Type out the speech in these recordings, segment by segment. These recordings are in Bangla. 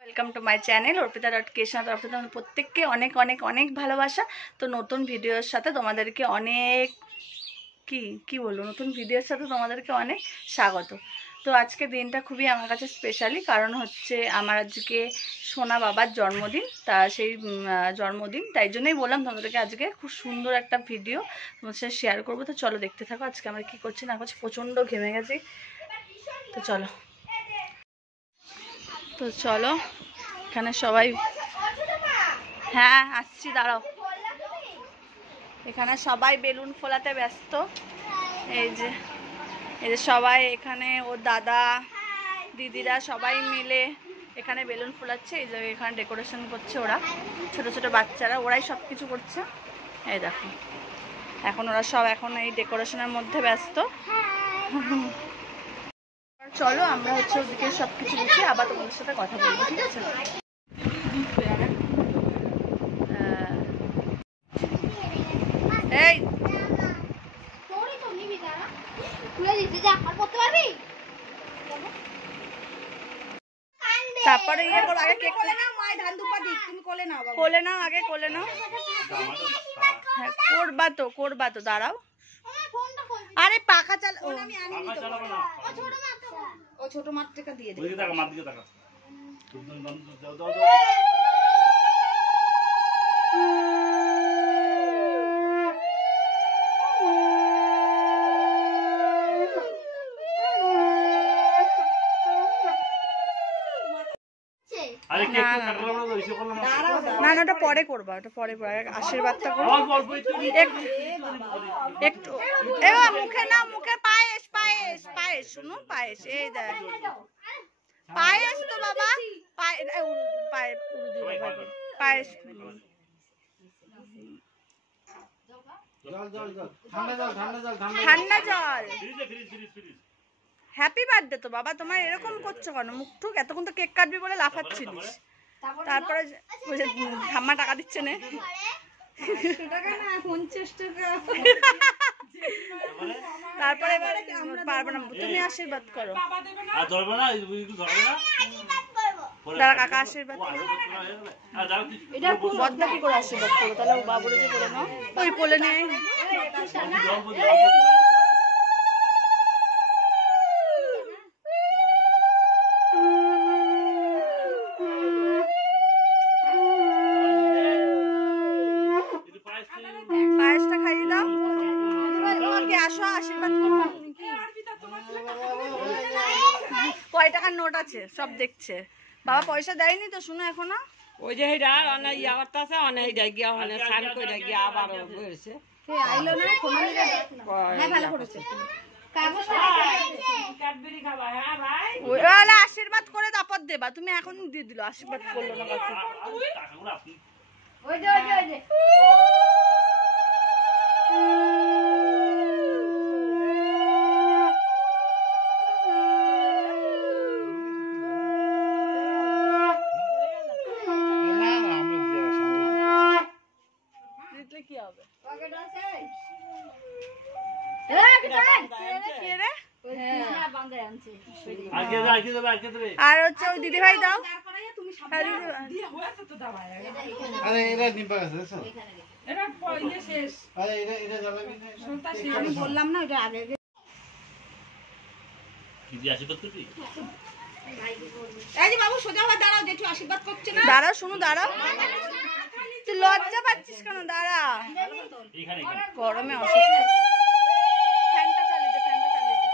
ওয়েলকাম টু মাই চ্যানেল অর্পিতা.কৃষ্ণা তরফ থেকে তোমাদের প্রত্যেককে অনেক অনেক অনেক ভালোবাসা। তো নতুন ভিডিওর সাথে তোমাদেরকে অনেক কি বলবো, নতুন ভিডিওর সাথে তোমাদেরকে অনেক স্বাগত। তো আজকে দিনটা খুবই আমার কাছে স্পেশালি, কারণ হচ্ছে আমার আজকে সোনা বাবার জন্মদিন। তা সেই জন্মদিন, তাই জন্যই বললাম তোমাদেরকে আজকে খুব সুন্দর একটা ভিডিও তোমার সাথে শেয়ার করবো। তো চলো দেখতে থাকো আজকে আমরা কী করছি না করছি। প্রচণ্ড ঘেমে গেছি, তো চলো এখানে সবাই, হ্যাঁ আসছি, দাঁড়াও। এখানে সবাই বেলুন ফোলাতে ব্যস্ত। এই যে সবাই এখানে, ওর দাদা দিদিরা সবাই মিলে এখানে বেলুন ফোলাচ্ছে। এই যে এখানে ডেকোরেশন করছে ওরা, ছোট ছোট বাচ্চারা, ওরাই সব কিছু করছে। এই দেখো এখন ওরা সব এখন এই ডেকোরেশনের মধ্যে ব্যস্ত। চলো আমরা হচ্ছে ওদিকে সব কিছু বুঝি, আবার তোমাদের সাথে কথা বলবো, ঠিক আছে? এই তারপরে ইয়ে করো, আগে কেক কোলে নাও, আগে কোলে নাও। হ্যাঁ করবা তো দাঁড়াও। আরে পাখা চালা, ও ছোট মাঠটা দিয়ে দে। না ওটা পরে করবা, আশীর্বাদটা করবো একটু। মুখে না, মুখে পায়েস পায়েস পায়েস, শুনো পায়েস, এই দেখ পায়েস তো বাবা, পায়েস ঠান্ডা জল। হ্যাপি বার্থডে তো বাবা, তোমার এরকম করছো কেন? মুখ টুক এতক্ষণ তো কেক কাটবি বলে লাফাচ্ছিলিস, তারপরে ঠাম্মা টাকা দিচ্ছে না, তারপরে পারবে না, তুমি আশীর্বাদ করো। দাঁড়া কাকা আশীর্বাদ বদলা কি করে আশীর্বাদ করবো? তাহলে বাবুরে যে করে নাও, ওই কোলে নেই। পায়েসটা খাইয়ে দাও, আসো আশীর্বাদ করবো। কয় টাকার নোট আছে সব দেখছে বাবা, পয়সা দেয়নি তো শুনো এখনো। ওই যে হেডা অনেক ইয়ারটা আছে, অনেক গিয়া অনেক সান কইরা গিয়া আবার হইছে। কে আইলো না সোনালি রে? হ্যাঁ ভালো করেছে। ক্যাডবেরি খাবা? হ্যাঁ ভাই, ওইলা আশীর্বাদ করে তারপর দেবা। তুমি এখন দিয়ে দিলো, আশীর্বাদ করলো না কাছে। ওই যে কি হবে? আর হচ্ছে ওই দিদি ভাই দাও, আমি বললাম না ওটা আগে আগে। বাবু সোজা হয়ে দাঁড়াও, জেঠু আশীর্বাদ করছে না। দাঁড়াও শুনো, দাঁড়াও, তুই লজ্জা পাচ্ছিস কেন? দাঁড়া, গরমে অসুস্থ। ফ্যানটা চালিয়ে দে, ফ্যানটা চালিয়ে দে।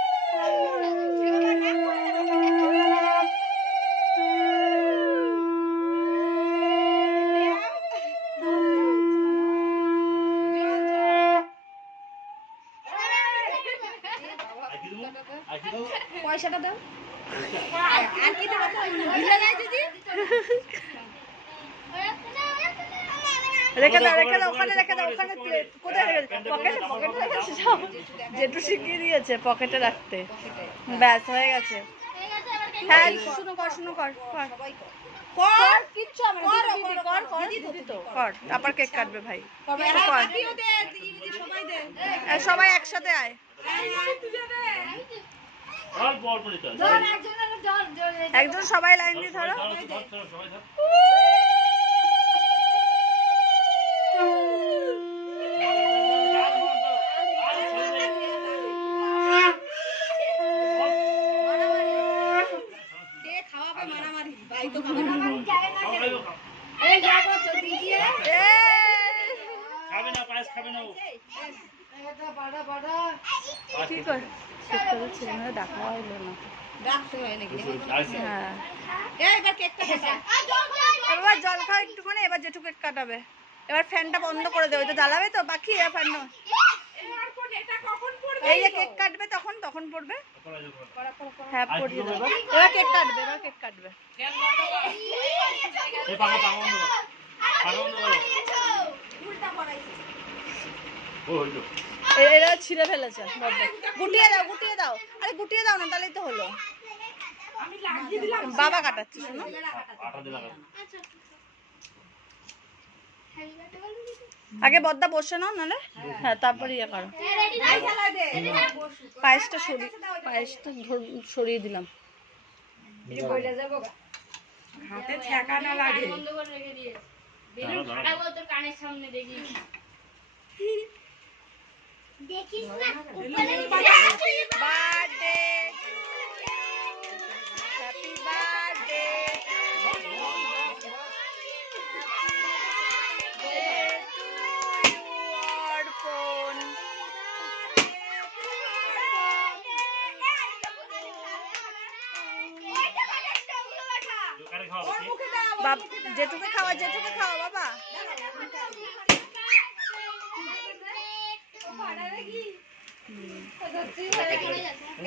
পয়সাটা দাও। আর কি দেবো দিদি? রেখে দাও ওখানে, ওখানে প্লেট কোথায় রেখেছে? পকেটে রেখেছে সব, যেটু শিখিয়ে দিয়েছে পকেটে রাখতে। ব্যাস হয়ে গেছে। হ্যাঁ শুনো কর কিচ্ছু কর, তারপর কেক কাটবে ভাই। সবাই একসাথে আয়। একজন সবাই লাইন দিয়ে ধরো। কি কর ছেলেমেয়েরা ডাকা হইলো না। এবার জল খাও একটুখানি, এবার জেঠু কেক কাটাবে। এবার ফ্যানটা বন্ধ করে দেবে, তো জ্বালাবে তো বাকি ফ্যান। এই যে কেক কাটবে তখন তখন পড়বে। হ্যাঁ পড়িয়ে দেবে। এবার কেক কাটবে, এবার কেক কাটবে। এরা ছিঁড়ে ফেলেছে। গুটিয়ে দাও, গুটিয়ে দাও। আরে গুটিয়ে দাও না, তাহলেই তো হলো। বাবা কাটাচ্ছে, শোনো। আগে বদ্দা বসে নাও, নালে হ্যাঁ তারপরে ইয়ে করো। পায়েসটা সরিয়ে দিলাম। হাতে ঠেকা না লাগে। দেখিস না বার্থডে হ্যাপি বার্থডে অর্পণ। যেটুকু খাওয়া, যেটুকু খাওয়া বাবা।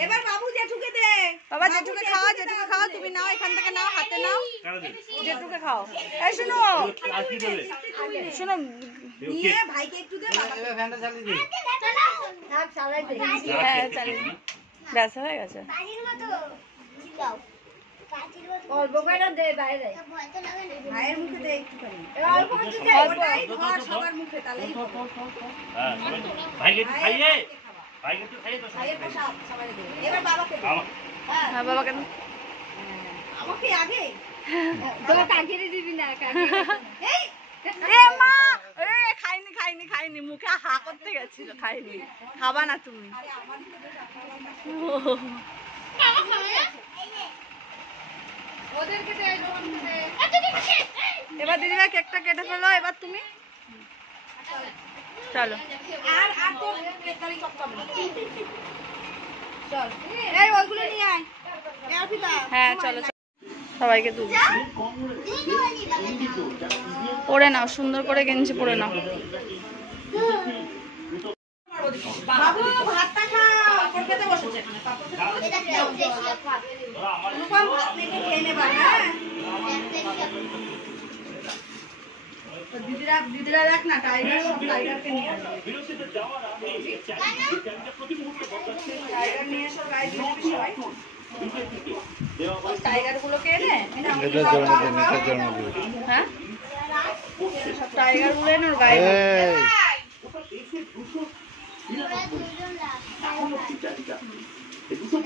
এবার বাবু জেঠুকে দে। বাবা জেঠুকে খাওয়া, জেঠুকে খাওয়া। তুমি নাও, এখান থেকে নাও, হাতে নাও, জেঠুকে খাও। এই শোনো শোনো, নিয়ে ভাইকে একটু দে। হ্যাঁ চালিয়ে ব্যাস হয়ে গেছে। অল্প করে দে বাইরে। ভাইয়ের মুখে দে একটুখানি। অল্প একটু দে, ওটাই ধর সবার মুখে, তাহলেই হবে। হ্যাঁ ভাইকে একটু খাইয়ে, ভাইকে একটু খাইয়ে তো ভাইয়ের পাশে সবাই দে। এবার বাবাকে দে। হ্যাঁ বাবা কেন আমাকে আগে তোরা কাকিরে দিবি না, কাকি এই এ মা, এই খাইনি খাইনি খাইনি, মুখে হা করতে গেছিল, খাইনি। খাবা না তুমি। ওদেরকে দে, রোহনকে দে। এবার দিদিভাই কেকটা কেটে ফেলো, এবার তুমি চলো। আর আর তো কেকটাই চপকাবো। চল এই ওইগুলো নিয়ে আয়। এই আরফিতা। হ্যাঁ চলো চলো। সবাইকে তুলছি। পরে নাও, সুন্দর করে গেঞ্জি পরে নাও। বাবু ভাতটা খাও। পাপড় খেতে বসেছে এখানে। পাপড় খেতে অনুপম ভাত মেখে খেয়ে নেবা, হ্যাঁ? তো দিদিরা দেখ না, টাইগার সব টাইগারকে নিয়ে আসো। টাইগার নিয়ে এসো, গায়ে দিয়ে দিবি সবাই। টাইগার গুলোকে এনে হ্যাঁ সব টাইগার গুলো এনে ওর গায়ে দুজন